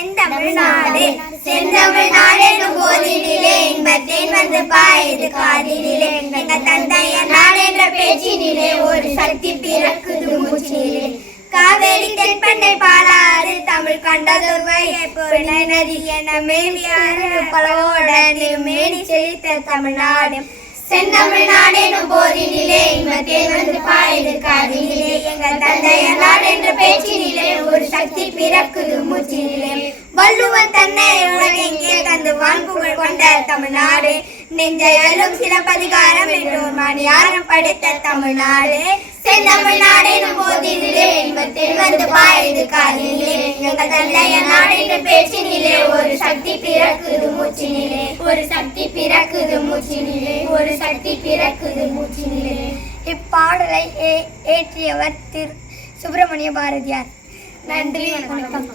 செந்தமிழ்நாடு செந்தமிழ்நாடு எனும் போதினிலே இன்பத்தேன் வந்து பாயுது காதினிலே எங்கள் தந்தையர் நாடு என்ற பேச்சினிலே ஒரு சக்தி பிறக்குது மூச்சினிலே காவேரி தென்பண்ணை பாலாறு தமிழ் கண்டதொரு வைகை நதி என மேவியாறு பலவோட மேனி செழித்த தமிழ்நாடு செந்தமிழ்நாடு எனும் போதினிலே இன்பத்தேன் வந்து பாயுது காதினிலே எங்கள் தந்தையர் நாடு என்ற பேச்சினிலே ஒரு சக்தி பிறக்குது மூச்சினிலே வள்ளுவன் தன்னை உலகெங்கே தந்து வான்புகழ் கொண்ட தமிழ்நாடு நெஞ்சையலும் சிலப்பதிகாரம் என்றோர் மணியாரம் படைத்த தமிழ்நாடு செந்தமிழ்நாடு எனும் போதினிலே இன்பத்தேன் வந்து பாயுது காதினிலே எங்கள் தந்தையர் நாடு என்ற பேச்சினிலே ஒரு சக்தி பிறக்குது மூச்சினிலே ஒரு சக்தி பிறக்குது மூச்சினிலே ஒரு சக்தி பிறக்குது மூச்சினிலே. இப்பாடலை ஏற்றியவர் திரு சுப்பிரமணிய பாரதியார். நன்றி, வணக்கம்.